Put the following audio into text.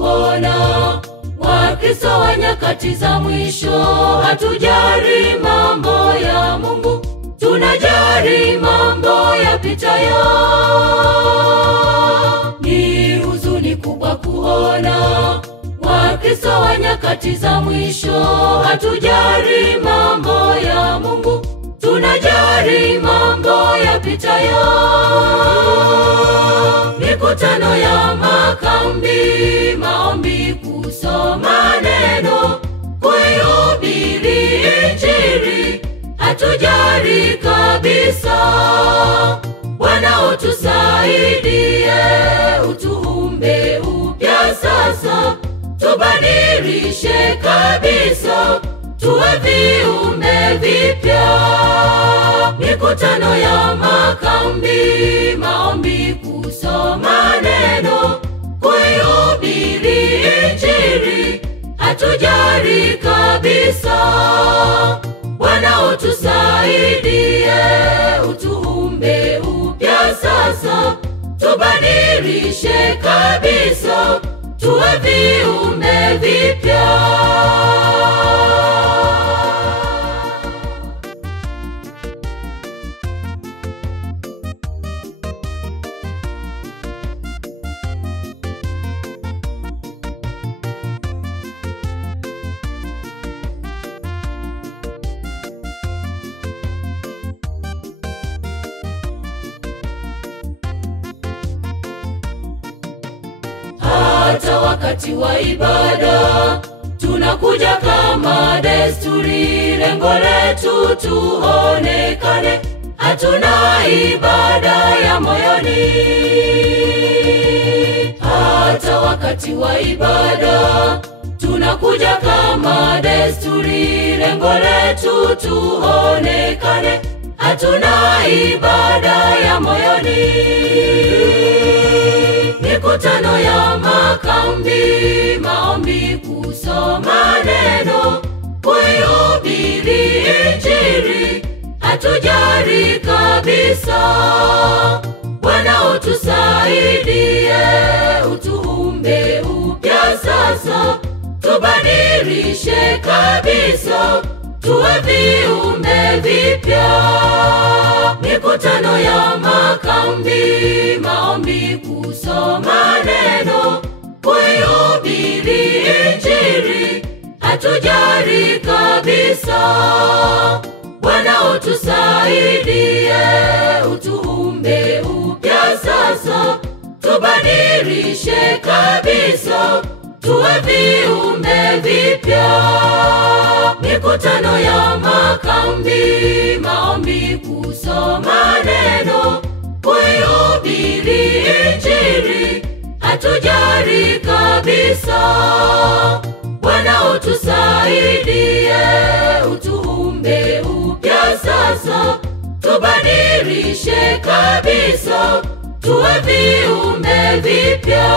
kuona Wakristo wa nyakati za mwisho. Hatujali mambo ya Mungu, tunajali mambo yapitayo. Ni huzuni kubwa kuona Wakristo wa nyakati za mwisho. Hatujali mambo ya Mungu, tunajali mambo yapitayo. Mikutano ya makambi, maombi, kusoma neno, kuhubiri Injili, hatujali kabisa. Bwana utusaidie, utuumbe upya sasa, tubadilishe kabisa, tuwe viumbe vipya. Mikutano ya makambi, maombi, kusoma neno, kuhubiri Injili, hatujali kabisa. Bwana utusaidie, utuumbe upya sasa, tubadilishe kabisa, tuwe viumbe vipya. Hata wakati wa ibada tunakuja kama desturi, lengo letu tuonekane, hatuna ibada ya moyoni. Hata wakati wa ibada tunakuja kama desturi, lengo letu tuonekane, hatuna ibada ya moyoni. Mikutano ya makambi, maombi, kusoma neno, kuhubiri Injili, hatujali kabisa. Bwana utusaidie, utuumbe upya sasa, tubadilishe kabisa, tuwe viumbe vipya. Mikutano ya makambi, maombi, kusoma neno, kuhubiri Injili, hatujali kabisa. Bwana utusaidie, utuumbe upya sasa, tubadilishe kabisa, tuwe viumbe vipya. Mikutano ya makambi, maombi, kusoma neno, kuhubiri Injili, hatujali kabisa. Bwana utusaidie, utuumbe upya sasa, tubadilishe kabisa, tuwe viumbe vipya.